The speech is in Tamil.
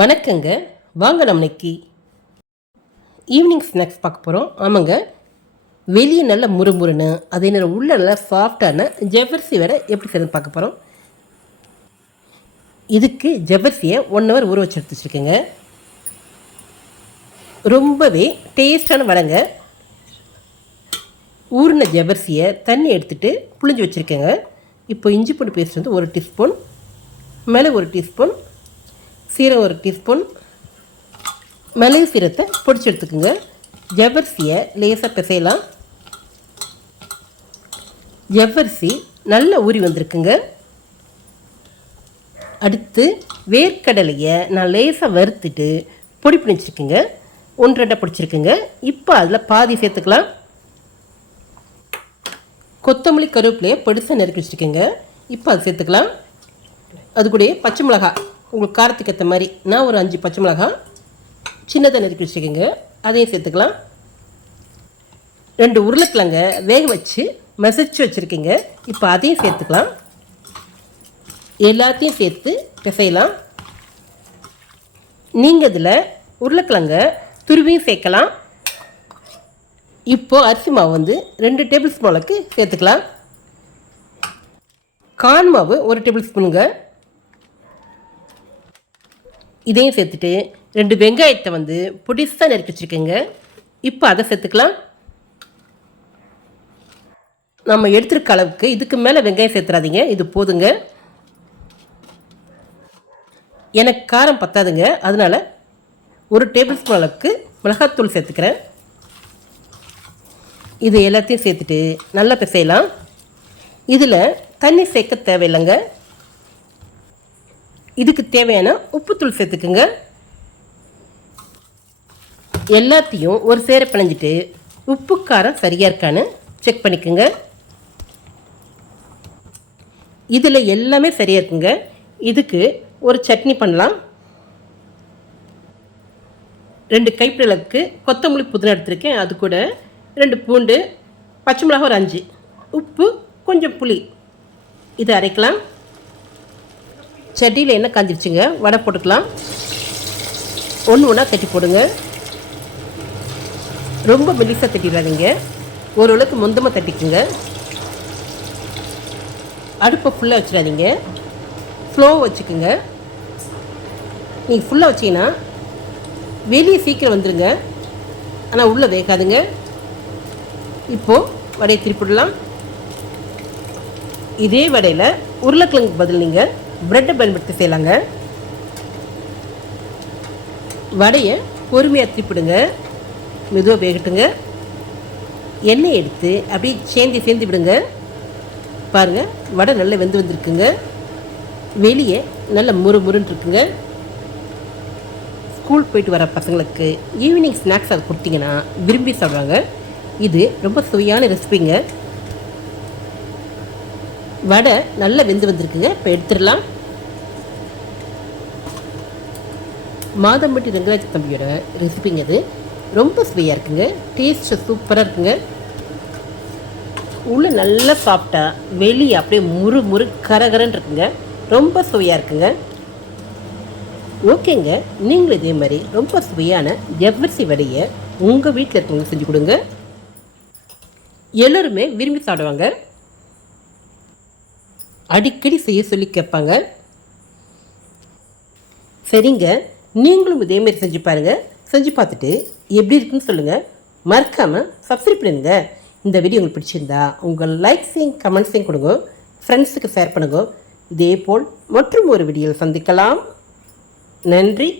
வணக்கங்க. வாங்க நம்ம இன்னைக்கு ஈவினிங் ஸ்நாக்ஸ் பார்க்க போகிறோம். ஆமாங்க, வெளியே நல்லா முறுமுறுன்னு அதே நேரம் உள்ள நல்லா சாஃப்டான ஜவ்வரிசி வேறு எப்படி செய்யணும்னு பார்க்க போகிறோம். இதுக்கு ஜவ்வரிசியை 1 ஹவர் ஊற வச்சு எடுத்து வச்சுருக்கேங்க. ரொம்பவே டேஸ்டான வடைங்க. ஊறின ஜவ்வரிசியை தண்ணி எடுத்துகிட்டு புளிஞ்சு வச்சுருக்கேங்க. இப்போ இஞ்சி பூண்டு பேஸ்ட் வந்து 1 டீஸ்பூன், மிளகு 1 டீஸ்பூன், சீரகம் 1 டீஸ்பூன், மிளகு சீரகத்தை பொடிச்சு எடுத்துக்கோங்க. ஜவ்வரிசியை லேசாக பிசையலாம். ஜவ்வரிசி நல்லா ஊறி வந்திருக்குங்க. அடுத்து வேர்க்கடலையை நான் லேசாக வறுத்துட்டு பொடி பண்ணி வச்சுருக்கேங்க. 1-2 பிடிச்சிருக்குங்க. இப்போ அதில் பாதி சேர்த்துக்கலாம். கொத்தமல்லி கருவேப்பிலையை பொடிசாக நறுக்கி வச்சுருக்கேங்க. இப்போ அது சேர்த்துக்கலாம். அது கூட பச்சை மிளகாய் உங்களுக்கு காரத்துக்கு ஏற்ற மாதிரி நான் ஒரு 5 பச்சை மிளகாய் சின்னதாக நறுக்கி வச்சுக்கோங்க. அதையும் சேர்த்துக்கலாம். 2 உருளைக்கிழங்க வேக வச்சு மசிச்சு வச்சுருக்கீங்க. இப்போ அதையும் சேர்த்துக்கலாம். எல்லாத்தையும் சேர்த்து பிசையலாம். நீங்கள் இதில் உருளைக்கிழங்க துருவியும் சேர்க்கலாம். இப்போது அரிசி மாவு வந்து 2 டேபிள் ஸ்பூன் அளவுக்கு சேர்த்துக்கலாம். கார்ன் மாவு 1 டேபிள் ஸ்பூனுங்க. இதையும் சேர்த்துட்டு 2 வெங்காயத்தை வந்து பொடிசாக நறுக்கி வச்சுருக்கேங்க. இப்போ அதை சேர்த்துக்கலாம். நம்ம எடுத்துருக்க அளவுக்கு இதுக்கு மேலே வெங்காயம் சேர்த்துறாதீங்க, இது போதுங்க. எனக்கு காரம் பத்தாதுங்க, அதனால் 1 டேபிள் ஸ்பூன் அளவுக்கு மிளகாத்தூள் சேர்த்துக்கிறேன். இது எல்லாத்தையும் சேர்த்துட்டு நல்லா பிசையலாம். இதில் தண்ணி சேர்க்க தேவையில்லைங்க. இதுக்கு தேவையான உப்புத்தூள் சேர்த்துக்குங்க. எல்லாத்தையும் ஒரு சேர பிணைஞ்சிட்டு உப்பு காரம் சரியாக இருக்கான்னு செக் பண்ணிக்கோங்க. இதில் எல்லாமே சரியாக இருக்குங்க. இதுக்கு ஒரு சட்னி பண்ணலாம். 2 கைப்பிடி அளவுக்கு கொத்தமல்லி புதினா எடுத்துருக்கேன். அது கூட 2 பூண்டு, பச்சை மிளகாய் ஒரு 5, உப்பு, கொஞ்சம் புளி, இதை அரைக்கலாம். சட்டியில் எண்ணெய் காஞ்சிருச்சுங்க. வடை போட்டுக்கலாம். ஒன்றா தட்டி போடுங்க. ரொம்ப மெலிசாக தட்டிடாதீங்க, ஓரளவுக்கு மொந்தமாக தட்டிக்குங்க. அடுப்பை ஃபுல்லாக வச்சிடாதீங்க, ஸ்லோவாக வச்சுக்குங்க. நீங்கள் ஃபுல்லாக வச்சிங்கன்னா வெளியே சீக்கிரம் வந்துடுங்க, ஆனால் உள்ளே வேகாதுங்க. இப்போது வடையை திருப்பிடலாம். இதே வடையில் உருளைக்கிழங்கு பதில் நீங்கள் ப்ரெட்டை பயன்படுத்தி செய்யலாங்க. வடையை பொறுமையாக திருப்பிடுங்க, மெதுவாக வேகட்டுங்க. எண்ணெய் எடுத்து அப்படியே சேர்ந்து விடுங்க. பாருங்கள், வடை நல்லா வெந்து வந்துருக்குங்க. வெளியே நல்லா முறுமுறுன்னு இருக்குங்க. ஸ்கூல் போயிட்டு வர பசங்களுக்கு ஈவினிங் ஸ்நாக்ஸ் அதை கொடுத்தீங்கன்னா விரும்பி சாப்பிடுவாங்க. இது ரொம்ப சுவையான ரெசிபிங்க. வடை நல்லா வெந்து வந்திருக்குங்க. இப்போ எடுத்துடலாம். மாதம்பட்டி ரங்கராஜ தம்பியோட ரெசிபிங்க. அது ரொம்ப சுவையாக இருக்குங்க. டேஸ்ட்டு சூப்பராக இருக்குங்க. உள்ளே நல்லா சாப்பிட்டா வெளியே அப்படியே முறு கரகரன்னு இருக்குங்க. ரொம்ப சுவையாக இருக்குங்க. ஓகேங்க, நீங்களும் இதே மாதிரி ரொம்ப சுவையான ஜவ்வரிசி வடையை உங்கள் வீட்டில் இருக்கவங்க செஞ்சு கொடுங்க. எல்லோருமே விரும்பி சாப்பிடுவாங்க. அடிக்கடி செய்ய சொல்லி கேட்பாங்க. சரிங்க, நீங்களும் இதேமாரி செஞ்சு பாருங்கள். செஞ்சு பார்த்துட்டு எப்படி இருக்குன்னு சொல்லுங்கள். மறக்காமல் சப்ஸ்கிரைப் பண்ணுங்க. இந்த வீடியோ உங்களுக்கு பிடிச்சிருந்தா உங்கள் லைக்ஸையும் கமெண்ட்ஸையும் கொடுங்க. ஃப்ரெண்ட்ஸுக்கு ஷேர் பண்ணுங்க. இதே போல் மற்றும் ஒரு வீடியோவில் சந்திக்கலாம். நன்றி.